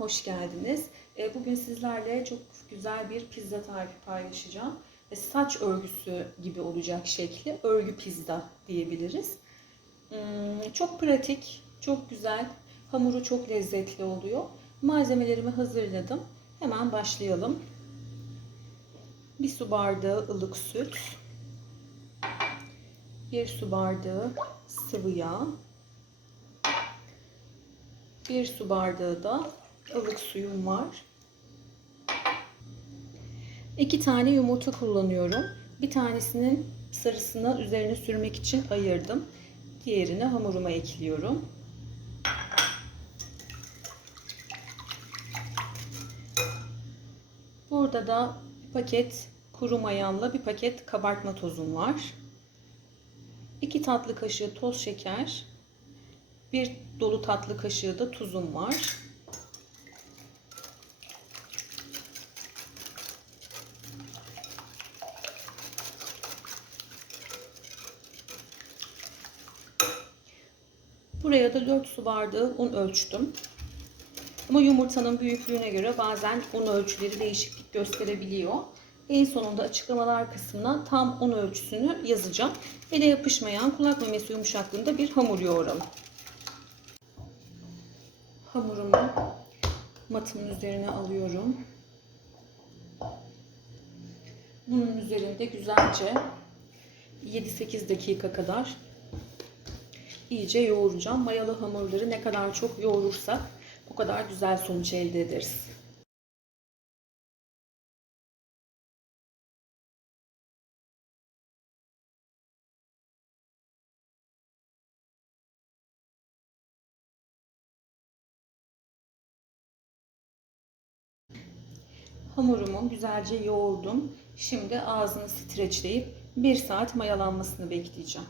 hoş geldiniz. E, Bugün sizlerle çok güzel bir pizza tarifi paylaşacağım. E, Saç örgüsü gibi olacak şekli, örgü pizza diyebiliriz. Hmm, Çok pratik, çok güzel, hamuru çok lezzetli oluyor. Malzemelerimi hazırladım. Hemen başlayalım. Bir su bardağı ılık süt, bir su bardağı sıvı yağ, bir su bardağı da ılık suyum var. İki tane yumurta kullanıyorum. Bir tanesinin sarısını üzerine sürmek için ayırdım. Diğerini hamuruma ekliyorum. Burada da bir paket kuru mayamla bir paket kabartma tozum var. 2 tatlı kaşığı toz şeker, bir dolu tatlı kaşığı da tuzum var. Buraya da 4 su bardağı un ölçtüm. Ama yumurtanın büyüklüğüne göre bazen un ölçüleri değişiklik gösterebiliyor. En sonunda açıklamalar kısmına tam un ölçüsünü yazacağım. Ele yapışmayan kulak memesi yumuşaklığında bir hamur yoğuralım. Hamurumu matımın üzerine alıyorum. Bunun üzerinde güzelce 7-8 dakika kadar iyice yoğuracağım. Mayalı hamurları ne kadar çok yoğurursak o kadar güzel sonuç elde ederiz. Hamurumu güzelce yoğurdum. Şimdi ağzını streçleyip 1 saat mayalanmasını bekleyeceğim.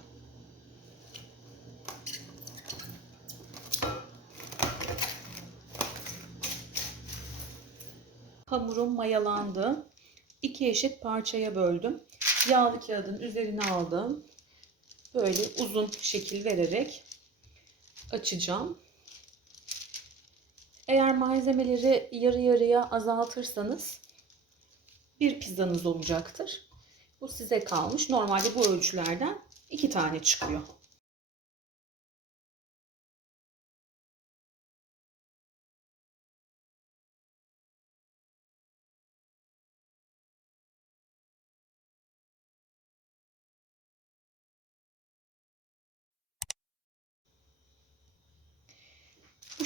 Hamurum mayalandı. İki eşit parçaya böldüm. Yağlı kağıdın üzerine aldım. Böyle uzun şekil vererek açacağım. Eğer malzemeleri yarı yarıya azaltırsanız bir pizzanız olacaktır. Bu size kalmış. Normalde bu ölçülerden iki tane çıkıyor.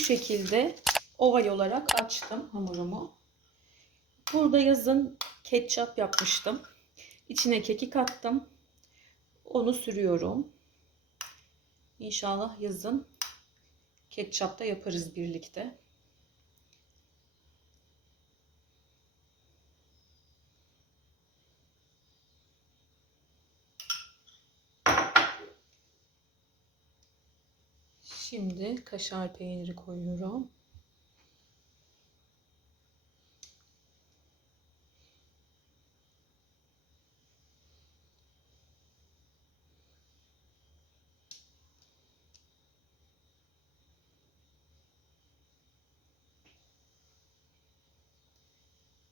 Şekilde oval olarak açtım hamurumu. Burada yazın ketçap yapmıştım. İçine kekik attım. Onu sürüyorum. İnşallah yazın ketçap da yaparız birlikte. Şimdi kaşar peyniri koyuyorum.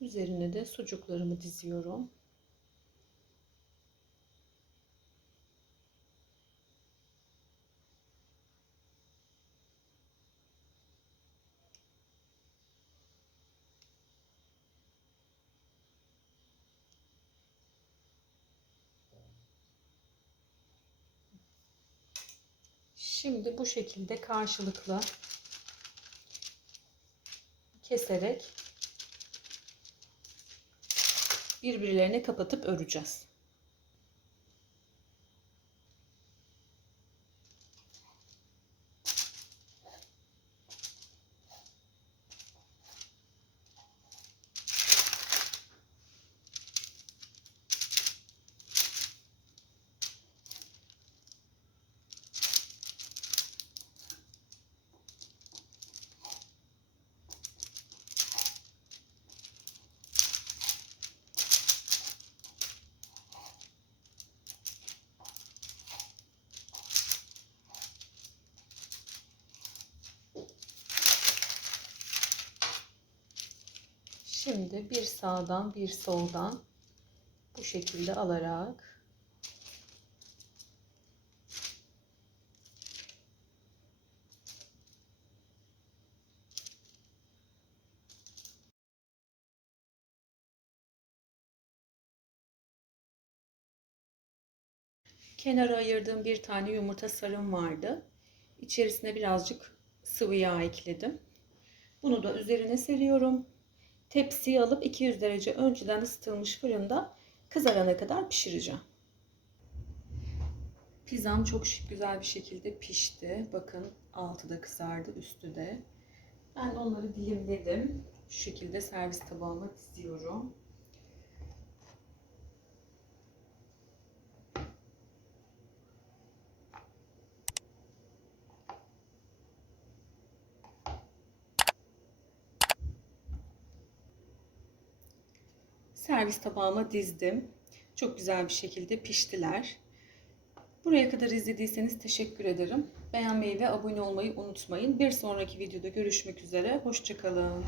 Üzerine de sucuklarımı diziyorum. Şimdi bu şekilde karşılıklı keserek birbirlerine kapatıp öreceğiz. Şimdi bir sağdan bir soldan bu şekilde alarak kenara ayırdığım bir tane yumurta sarım vardı. İçerisine birazcık sıvı yağ ekledim. Bunu da üzerine seriyorum. Tepsiye alıp 200 derece önceden ısıtılmış fırında kızarana kadar pişireceğim. Pizzam çok güzel bir şekilde pişti. Bakın altı da kızardı, üstü de. Ben onları dilimledim. Şu şekilde servis tabağıma diziyorum. Servis tabağıma dizdim. Çok güzel bir şekilde piştiler. Buraya kadar izlediyseniz teşekkür ederim. Beğenmeyi ve abone olmayı unutmayın. Bir sonraki videoda görüşmek üzere. Hoşçakalın.